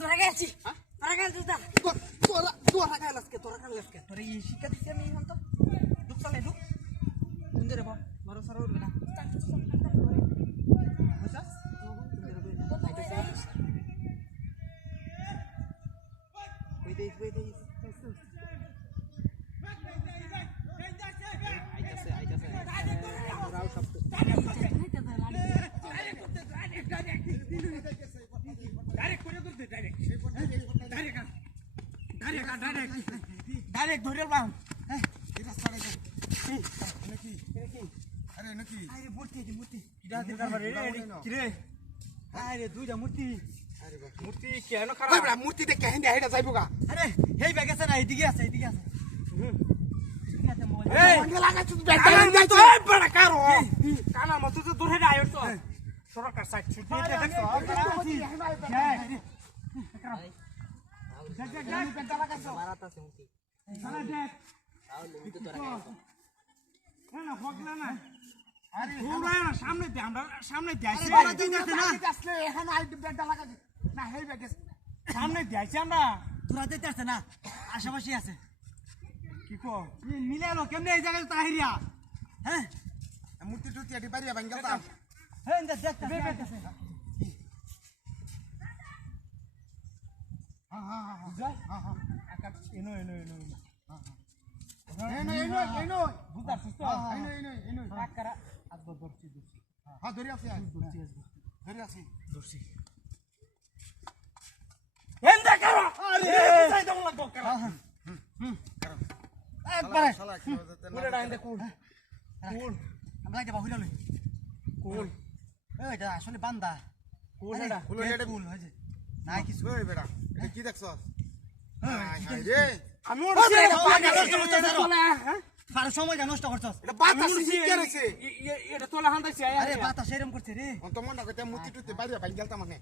ধরা গেছি ধরা গেল জুতা তোরা খাইলাসকে তোরা এই শিক্ষা দিছি আমি এখন তো ঢুক চলে ঢুক সুন্দর রে বড় সারা উঠবে না বুঝছস ওই দেখ আইতাছে রাও সব ডাইরেক্ট করে দে ডাইরেক্ট ধরে বাম এটা সাড়ে নাকি আরে নাকি আরে মূর্তি কিডা দিতার বারে কি রে আরে দুইটা মূর্তি আরে মূর্তি কেন খারাপ কইবড়া মূর্তি দেখে হেন্দে হেডা যাইবো গা আরে হেই ব্যাগ আছে না এদিকে আছে এই এই লাগা তুই ব্যাগ কানা তো এই বড় কারো কানা মত তো দূরে আইও তো সরকার সাইড ছুটি এটা দেখছো মারাতাছে মূর্তি সারা দেখ তাহলে মূর্তি তোরা খাইছো না ফগলা না আরে পুরা না সামনে দে আমরা সামনে দে আইছি বড় দিন আছে না আসলে এখন আই ব্যাগটা লাগা না হেই ব্যাগ সামনে দে আইছি আমরা তোরা দিতে আছে না আশেপাশে আছে কি কো মিলালো কেমনে এই জায়গায় তাহিরিয়া হ্যাঁ মূর্তি টুতি এটি বাড়িয়া ভাঙ্গলতা হ্যাঁ দেখতে আছে হ্যাঁ আকাশ এনো এনো বুঝার সুস্থ এনো কাকরা আদব দর্শি হ্যাঁ ধরে আছে ধরে আছে এন্ডা করো আরে সাইড দম লাগবো করো একবারে শালা কি হতে পুরো ডাইন্দে কুল আমরা যাবা হইলো লই কুল এই এটা আসলে বান্দা কুল এটা কুল এটা কুল হইছে না কিছু ওই বেটা এটা কি দেখছস হাই রে আমি ওরছি ফার সময় নষ্ট করছস এটা বাতাস শিখে রইছে এটা তোলা হান্দাইছে আরে বাতাস এরকম করছে রে অন্ত মনটা কইতে মূর্তি টুতি বাড়িয়া ভাঙ্গলতা মানে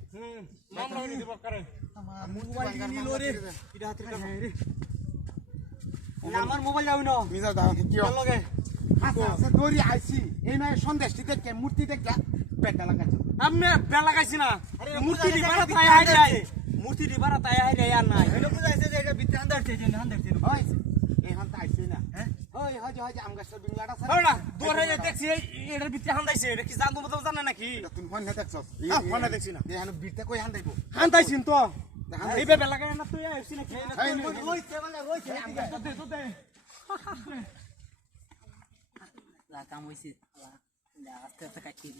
মামলা হইনি দিব করে আমার মূর্তি মোবাইল ভাঙ্গার নিল রে এটা হাতে না আমার মোবাইল যাও না মিজার দাও কি চল লগে আচ্ছা দড়ি আইছি এই নাই সন্দেশ দেখে মূর্তি দেখে ব্যাগটা লাগাইছে আমি বেলা গাইছি না আরে মূর্তি দিবারা তাই হাই যায় মূর্তি দিবারা তাই হাই যায় আর নাই এটা বুঝাইছে যে এটা ভিতরে আন্দারছে যে আন্দারছে হইছে এখন তো আইছে না হ্যাঁ ওই হয় আমগাছটা বিংলাটা হড়া দৌড়ে দেখছি এটার ভিতরে হান্দাইছে এটা কি জানতো মতো জানে নাকি তুমি ফোন না দেখছস ফোনে দেখছি না এখন বিরতে কই হান দেবো হান্দাইছিন তো এই বেলা লাগাই না তুই আইছিস নাকি হইছে মানে হইছে তো দে লা কাম হইছে লা আস্তে আস্তে কাটি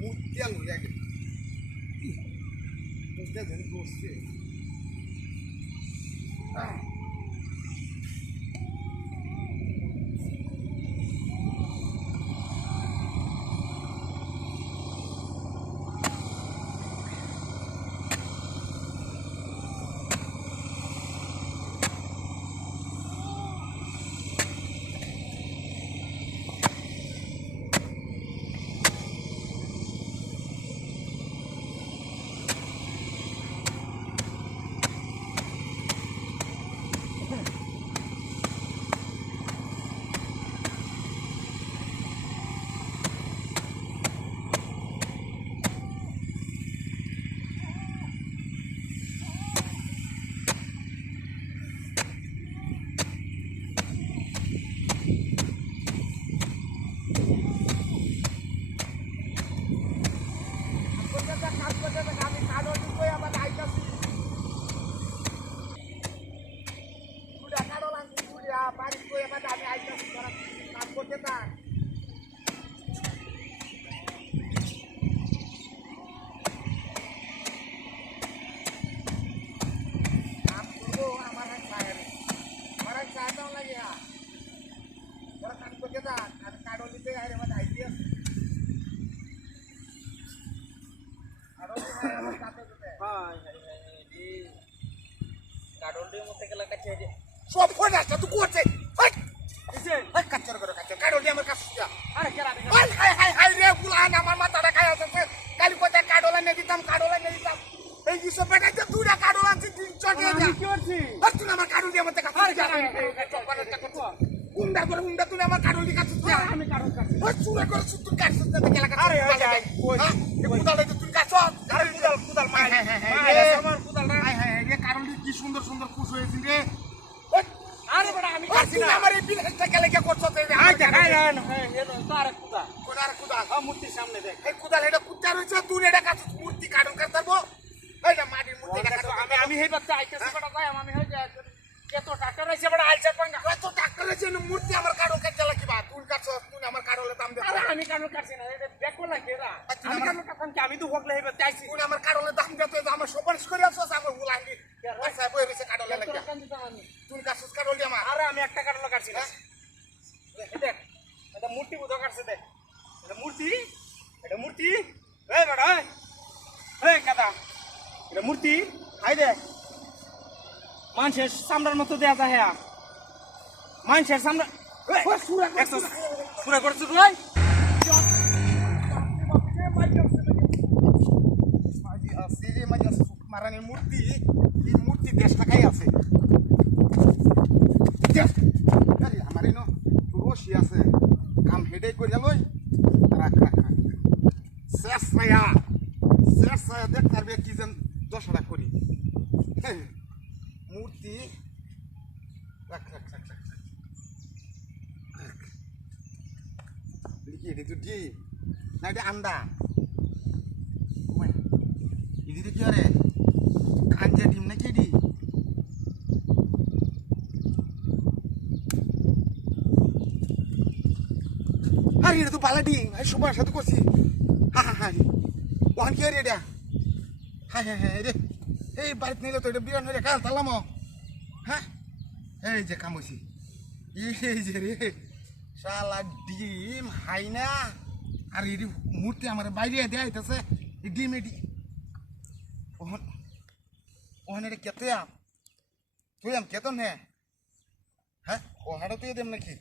মূর্তি আলু লাগে মূর্তি ধরে বসছে সব ফোন আসছে তুই করছে কাচ্চার করো কাচ্চার কাডল দিয়ে আমার কাছে আরে কেরা হাই রে বুলান আমার মাথাটা খায় আছে কালি কোথায় কাডল এনে দিতাম এই সব বেটাতে দুটা কাডল আছে দিন চটে যা কি করছি তুই আমার কাডল দিয়ে আমার কাছে উন্ডা তুই আমার কাডল দিয়ে কাছে আমি কারণ কাছে চুরা করে তুই কাছে খেলা আরে তুই কাছে কুদাল দেখ এই কুদাল এটা কুত্তা রয়েছে তুই এটা কাছে মূর্তি কাটন করতে পারবো এই না মাটির মূর্তি এটা কাটন আমি আমি হেই বাচ্চা আইতেছি বড় ভাই আমি হই যায় এত টাকা রইছে বড় আলচার পাঙ্গা কত টাকা রয়েছে না মূর্তি আমার কাটন করতে লাগি বা তুই কাছ তুই আমার কাটলে দাম দে আরে আমি কানো কাটছি না এটা দেখো লাগে রা আমি কানো কাটন কি আমি তো হকলে হেবে চাইছি তুই আমার কাটলে দাম দে তুই আমার সুপারিশ করে আসছ আমার বুলাঙ্গি পয়সা বই রয়েছে কাটলে লাগি তুই কাছ কাটলে আমার আরে আমি একটা কাটলো কাটছি না দেখ এটা মূর্তি বুঝা কাটছে দেখ এটা মূর্তি এই বড় এই কাদা এটা মূর্তি আই দেখ মানুষের সামরার মতো দেয়া যায় হ্যাঁ মানুষের সামরা পুরা করছো ভাই মারানির মূর্তি এই মূর্তি দেশ টাকাই আছে আমার এনো রশি আছে কাম হেডে করে লই রাখ রাখ রাখ শেষ ছায়া দেখ তারবে কি যেন 10 টাকা করি মূর্তি রাখ রাখ রাখ রাখ লিখি এটা তুই না এটা আন্ডা ইদিকে কি আরে কাঞ্জা ডিম নাকি এডি আরে এটা তো বালা ডিম ভাই সবার সাথে করছি হা হা হা ওখান কি রে এটা হ্যাঁ হ্যাঁ হ্যাঁ রে এই বাড়িতে নিলে তো এটা বিরান হয়ে কাল তালাম হ্যাঁ এই যে কাম হয়েছি এই যে রে শালা ডিম হাই না আর এই মূর্তি আমার বাইরে দেয়া হইতেছে এই ডিম এটি ওখানে এটা কেতে তুই আম কেতন হ্যাঁ ওখানে তুই দেম নাকি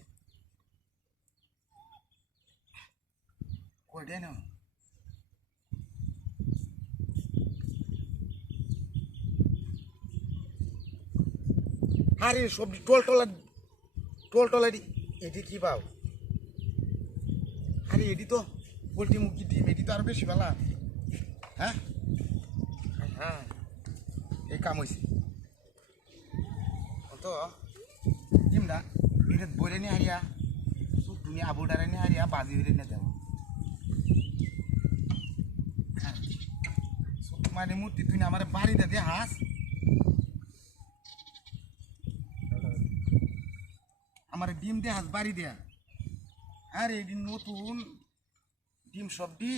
কই দে না আরে সব টোল এটি কি পাও আরে এটি তো পোলট্রি মুরগি ডিম এটি তো আরো বেশি ভালো হ্যাঁ হ্যাঁ এই কাম হয়েছে তো ডিমটা এটা বলে নিয়ে হারিয়া তুমি আবুডারে নিয়ে হারিয়া বাজি হইলে নিয়ে দেব মানে মূর্তি তুই আমার বাড়িতে দিয়ে হাস আমার ডিম দিয়ে হাস বাড়ি দেয়া আরে এটি নতুন ডিম সবটি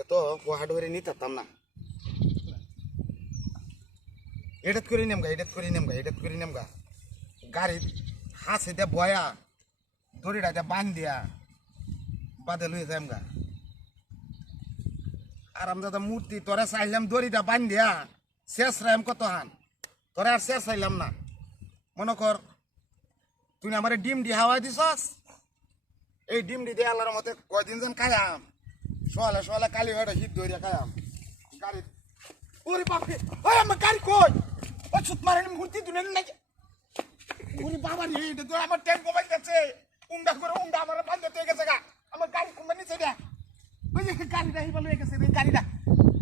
এত পোহাট করে নিতে পারতাম না এটাত করে নেমগা গাড়ির হাস এটা বয়া দড়িটা এটা বান দিয়া বাদে লুয়ে যামগা আর আমরা দাদা মূর্তি তোরা চাইলাম দড়িটা বান দিয়া শেষ রাম কত হান তোরা আর শেষ চাইলাম না মনে কর তুই আমার ডিম দি হাওয়াই দিছস এই ডিম দি দিয়ে আল্লাহর মতে কয়দিন যেন খাইয়াম সোয়ালে কালি হয়ে হিট ধরিয়া খাইয়াম গাড়ি ওরে বাপরে ওই আমার গাড়ি কই ও ছুট মারেন মূর্তি তুলে নাকি ওরে বাবা রে এটা তো আমার ট্যাঙ্ক কমাই গেছে উন্ডা আমার বান্ধে তো গেছে গা আমার গাড়ি কমে নিচে দেয়া ওই যে গাড়িটা এই বলে গেছে রে গাড়িটা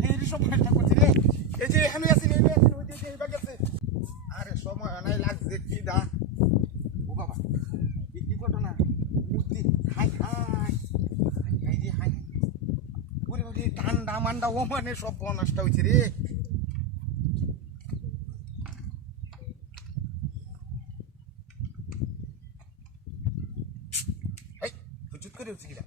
এই সব চেষ্টা করছি রে এই যে এখানে আছি ওই যে এইবা গেছে আরে সময় নাই লাগছে কি দা ও বাবা কি ঘটনা মূর্তি হাই যে হাই ওরে ওরে ঠান্ডা মান্ডা ও মানে সব নষ্ট হয়েছে রে এই হুজুত করে উঠছি কিনা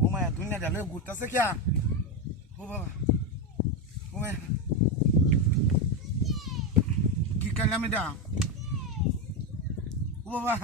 ঘুমায়া দুনিয়া গেলে ঘুরতেছে কে ও বাবা ঘুমায়া কি করলাম এটা ও বাবা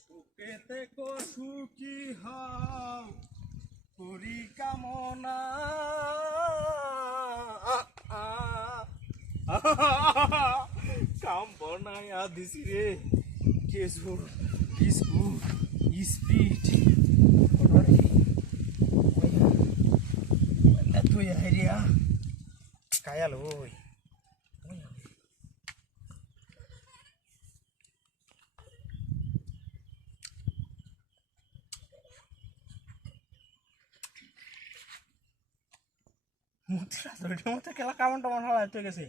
সুখেতে কো সুখী হও করি কামনা কাম বনায়া দিছি রে কেসুর বিস্কুট স্পিড তুই হাইরিয়া কায়াল ওই মতো খেলা কামন টামন হওয়া ঠিক আছে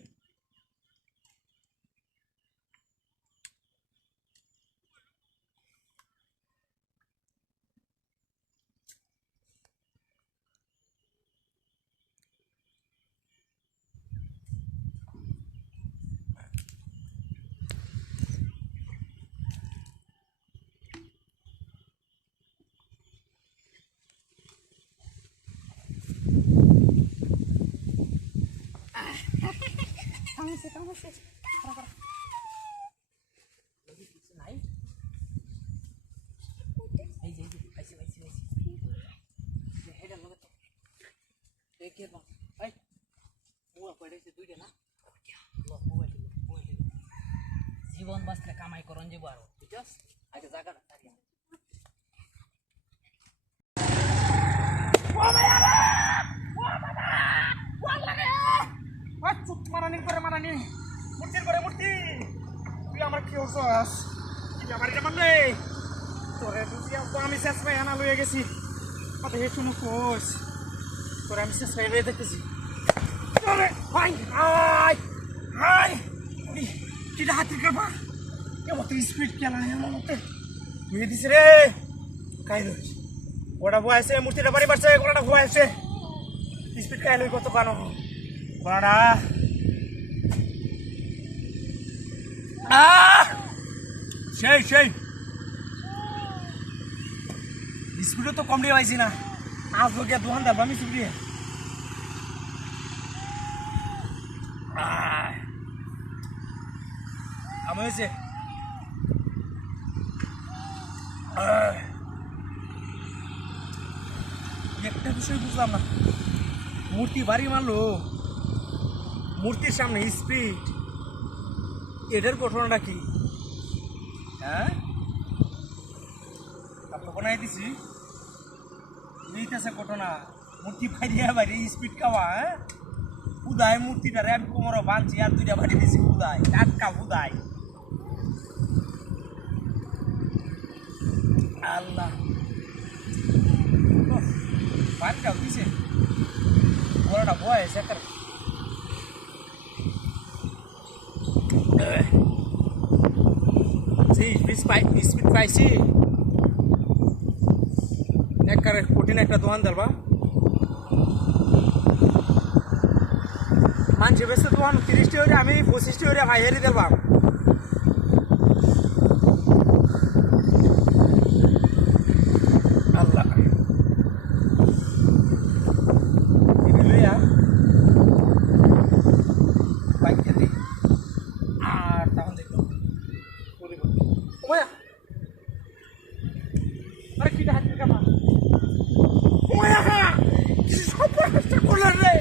জীবন বাঁচলে কামাই করন যাবো আরো বুঝছস আগে জায়গাটা থাকি মারানি করে মারানি মূর্তির করে মূর্তি তুই আমার কি হচ্ছস তুই আমার কেমন রে তোরে তুই আমি শেষ পাই আনা লইয়া গেছি কথা হে শুনো কোস তোরে আমি শেষ পাই লইয়া দেখতেছি তোরে হাই হাই হাই কিটা হাতির কাপা কেমন তুই স্পিড কেনা এমন মতে তুই দিস রে কাইলো ওটা ভুয়াইছে মূর্তিটা বাড়ি বাড়ছে ওটা ভুয়াইছে স্পিড কাইলো কত কানো ওটা সেই সেই স্পিডও তো কম দিয়ে পাইছি না আজ গিয়া দোকান দেব আমি চুপ দিয়ে আমি হয়েছে একটা বিষয় বুঝলাম না মূর্তি বাড়ি মারলো মূর্তির সামনে স্পিড এটার ঘটনাটা কি হ্যাঁ আপনার বানাই দিছি এইটাছে ঘটনা মূর্তি বাইরিয়া বাইরে স্পিড খাওয়া হ্যাঁ উদায় মূর্তিটারে আমি কোমরও বাঁধছি আর দুইটা বাড়ি দিছি উদায় টাটকা উদায় আল্লাহ বাড়িটাও দিছে বড়টা বয়স একটা স্পিড পাইছি একবারে কঠিন একটা দোকান দেবা মানুষ বেশি দোকান 30টি হইলে আমি 25টি হইলে ভাই হেরি দেবাম আল্লাহ বাইক খেলি আর তখন দেখো আরে কি হাত কামা ওয়া কিছু সব চেষ্টা করলেন রে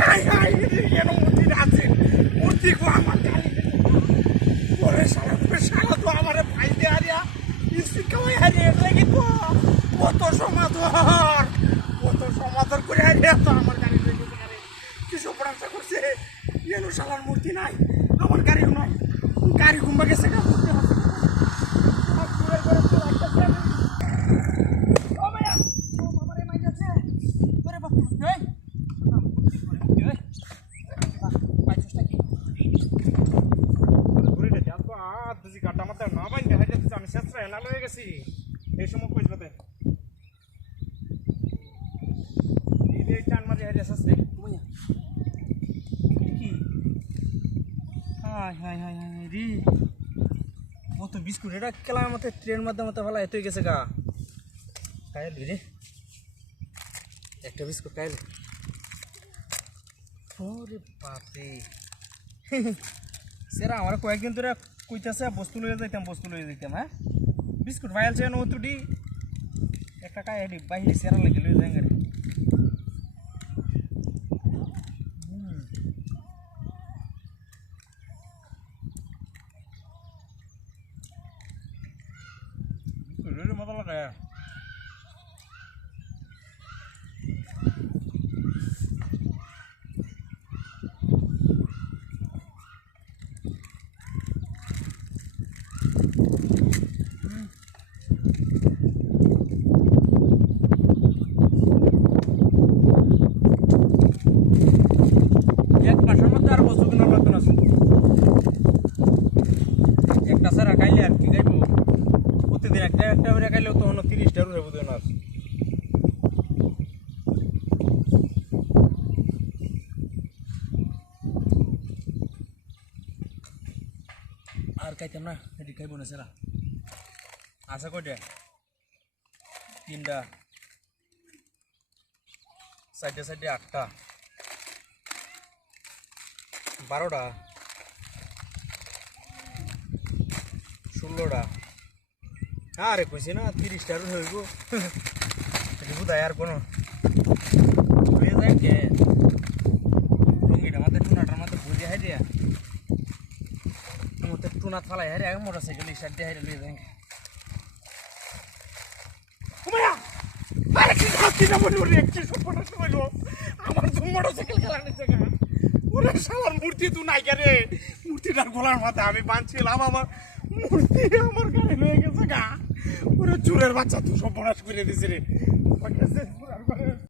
হাই হাই কেন মূর্তি আছে মূর্তি কো আমার গালি ওরে শালা তো আমার ভাই দে আরিয়া ইসি কই হারিয়ে লাগি তো কত সমাদর করে হারিয়ে তো আমার গাড়ি লেগে গেছে কিছু পড়াশোনা করছে এনো শালার মূর্তি নাই আমার গাড়িও নাই গাড়ি ঘুমবা গেছে না আমি শেষ না লয়ে গেছি এই সময় কইস বতে টান মারি হারিয়ে শেষ হাই হাই হাই হাই রে কত বিস্কুট এটা খেলার মতো ট্রেন মধ্যে ফেলা এত গেছে গা খাইল রে একটা বিস্কুট খাইল ওরে বাপরে সেরা আমার কয়েকদিন ধরে কইতাছে বস্তু লইয়া যাইতাম হ্যাঁ বিস্কুট ফাইলছে না তুটি একটা খাই বাইরে সেরা লাগে লইয়া যাই রে মজা লাগে এক মাসের মধ্যে আর বস্তু কিনা লাগবে না একটা সারা খাইলে আর কি খাইবো প্রতিদিন একটা করে খাইলেও তো 30টার উপরে বোধ না আর খাইতাম না এটি খাইবো না সেরা আশা কয়টা 3টা 4টে 8টা 12টা 16টা আরে কইছি না 30টার হইব এটি বুঝায় আর কোনো হয়ে যায় কে রঙিটা মাঝে টুনাটার মাঝে বুঝে হাই দিয়া মতো টুনা ফালাই হারে আগে মোটরসাইকেল স্টার্ট দিয়ে হাইরে লইয়ে যায় আরে কি হাতি না বলি ওরে একটু সপোর্ট হইলো আমার তো মোটরসাইকেল খেলা নিছে গা ওরে শালার মূর্তি তুই নাই কে রে মূর্তিটার গলার মাথা আমি বাঁধছিলাম আমার মূর্তি আমার গায়ে লয়ে গেছে গা ওরে চুরের বাচ্চা তুই সব বনাস করে দিছিস রে